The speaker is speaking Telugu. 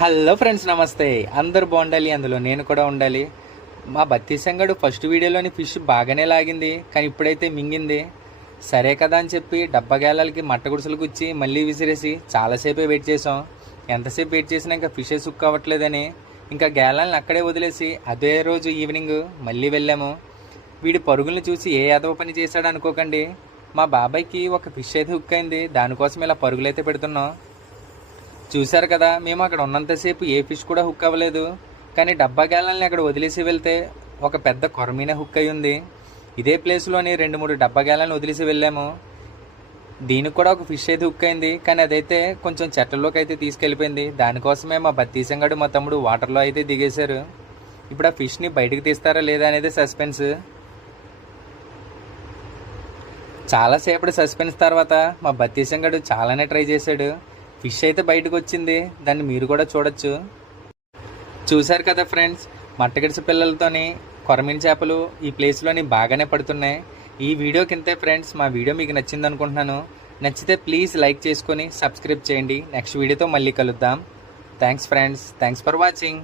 హలో ఫ్రెండ్స్, నమస్తే. అందరూ బాగుండాలి, అందులో నేను కూడా ఉండాలి. మా బత్తీసంగడు ఫస్ట్ వీడియోలోని ఫిష్ బాగానే లాగింది, కానీ ఇప్పుడైతే మింగింది. సరే కదా అని చెప్పి డబ్బా గేలాలకి మట్ట గుడిసెలు గుచ్చి మళ్ళీ విసిరేసి చాలాసేపే వెయిట్ చేసాం. ఎంతసేపు వెయిట్ చేసినా ఇంకా ఫిషెస్ కుక్ అవ్వట్లేదని ఇంకా గేలాలని అక్కడే వదిలేసి అదే రోజు ఈవినింగ్ మళ్ళీ వెళ్ళాము. వీడి పరుగులను చూసి ఏ యాదవ పని చేశాడు అనుకోకండి. మా బాబాయ్కి ఒక ఫిష్ అయితే హుక్ అయింది, దానికోసం ఇలా పరుగులైతే పెడుతున్నాం. చూశారు కదా, మేము అక్కడ ఉన్నంతసేపు ఏ ఫిష్ కూడా హుక్ అవ్వలేదు. కానీ డబ్బా గేలాలని అక్కడ వదిలేసి వెళ్తే ఒక పెద్ద కొరమీన హుక్ అయి ఉంది. ఇదే ప్లేస్లోని 2-3 డబ్బా గేలాలను వదిలేసి వెళ్ళాము. దీనికి కూడా ఒక ఫిష్ అయితే హుక్ అయింది, కానీ అదైతే కొంచెం చెట్లలోకి అయితే తీసుకెళ్ళిపోయింది. దానికోసమే మా బత్తీసంగడు మా తమ్ముడు వాటర్లో అయితే దిగేశారు. ఇప్పుడు ఆ ఫిష్ని బయటకు తీస్తారా లేదా అనేది సస్పెన్స్. చాలాసేపటి సస్పెన్స్ తర్వాత మా బత్తీసంగడు చాలానే ట్రై చేశాడు. ఫిష్ అయితే బయటకు వచ్చింది, దాన్ని మీరు కూడా చూడొచ్చు. చూశారు కదా ఫ్రెండ్స్, మట్టగడిసి పిల్లలతోని కొరమీన చేపలు ఈ ప్లేస్లోని బాగానే పడుతున్నాయి. ఈ వీడియో కింతే ఫ్రెండ్స్, మా వీడియో మీకు నచ్చింది అనుకుంటున్నాను. నచ్చితే ప్లీజ్ లైక్ చేసుకొని సబ్స్క్రైబ్ చేయండి. నెక్స్ట్ వీడియోతో మళ్ళీ కలుద్దాం. Thanks friends, thanks for watching.